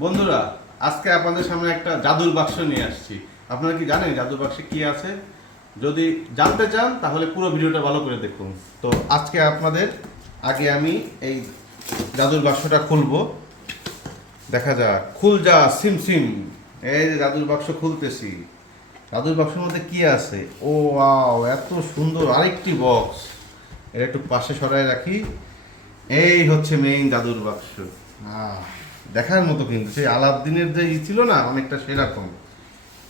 বন্ধুরা, আজকে আপনাদের সামনে একটা জাদুর বাক্স নিয়ে আসছি। আপনারা কি জানেন জাদুর বাক্সে কি আছে? যদি জানতে চান তাহলে পুরো ভিডিওটা ভালো করে দেখুন। তো আজকে আপনাদের আগে আমি এই জাদুর বাক্সটা খুলবো। দেখা যাক, খুল যা সিম সিম। এই যে জাদুর বাক্স খুলতেছি। জাদুর বাক্সের মধ্যে কি আছে? ও ওয়াও, এত সুন্দর আরেকটি বক্স। এটা একটু পাশে সরায় রাখি। এই হচ্ছে মেইন জাদুর বাক্স। আহ, দেখার মতো, কিন্তু সেই আলাদিনের যে ছিল না, অনেকটা সেরকম।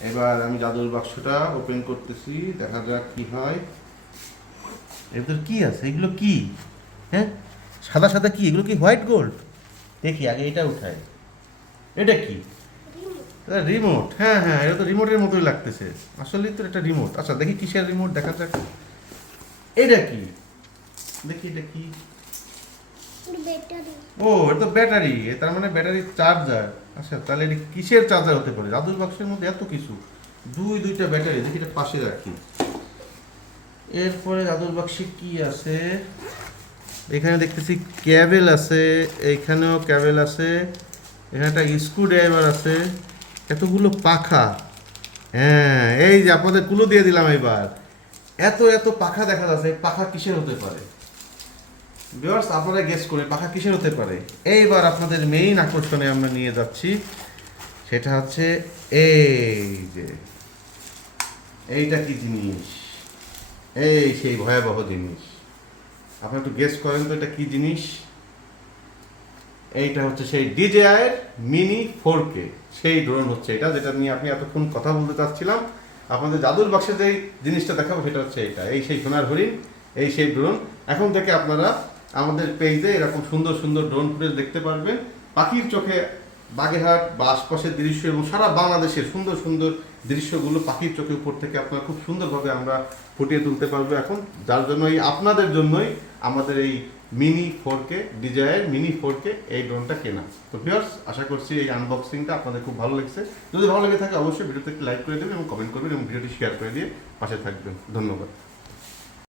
এবার আমি জাদুর বাক্সটা ওপেন করতেছি, দেখা যাক কি হয়। এর ভিতর কি আছে? এগুলো কি? হ্যাঁ, সাদা সাদা কি? এগুলো কি হোয়াইট গোল্ড? দেখি আগে এটা উঠাই। এটা কি? রিমোট। হ্যাঁ হ্যাঁ, এটা তো রিমোটের মতোই লাগতেছে। আসলেই তো এটা রিমোট। আচ্ছা দেখি কিসের রিমোট, দেখা যাক। এটা কি? দেখি এটা কি। ও, এটা তো ব্যাটারি। তার মানে ব্যাটারি চার্জার। আচ্ছা, তাহলে এটা কিসের চার্জার হতে পারে? জাদুর বাক্সের মধ্যে এত কিছু। দুইটা ব্যাটারি। দেখি এটা পাশে রাখি। এরপরে জাদুর বাক্সে কি আছে? এখানে দেখতেছি ক্যাবেল আছে। এইখানেও ক্যাবেল আছে। এখানে একটা স্ক্রু ড্রাইভার আছে। এতগুলো পাখা। হ্যাঁ, এই যে আপনাদের কুলো দিয়ে দিলাম এবার। এত এত পাখা দেখা যাচ্ছে। পাখা কিসের হতে পারে? ভিউয়ার্স, আপনারা গেস করে পাখা কিসের হতে পারে? এইবার আপনাদের মেইন আকর্ষণে আমরা নিয়ে যাচ্ছি। সেটা হচ্ছে এই যে, এইটা কি জিনিস? এই সেই ভয়াবহ জিনিস। আপনি একটু গেস করেন তো এটা কি জিনিস? এইটা হচ্ছে সেই DJI মিনি 4K। সেই ড্রোন হচ্ছে এটা, যেটা নিয়ে আপনি এতক্ষণ কথা বলতে চাচ্ছিলাম। আপনাদের জাদুর বাক্সে যে জিনিসটা দেখাবো সেটা হচ্ছে এটা। এই সেই সোনার হরিণ, এই সেই ড্রোন। এখন থেকে আপনারা আমাদের পেজে এরকম সুন্দর সুন্দর ড্রোন ফুটেজ দেখতে পারবেন। পাখির চোখে বাগেরহাট বা আশপাশের দৃশ্য এবং সারা বাংলাদেশের সুন্দর সুন্দর দৃশ্যগুলো পাখির চোখে উপর থেকে আপনারা খুব সুন্দরভাবে আমরা ফুটিয়ে তুলতে পারবো এখন। যার জন্য আপনাদের জন্যই আমাদের এই DJI মিনি 4K এই ড্রোনটা কেনা। তো ভিউয়ার্স, আশা করছি এই আনবক্সিংটা আপনাদের খুব ভালো লেগেছে। যদি ভালো লেগে থাকে অবশ্যই ভিডিওতে একটি লাইক করে দেবেন এবং কমেন্ট করবেন এবং ভিডিওটি শেয়ার করে দিয়ে পাশে থাকবেন। ধন্যবাদ।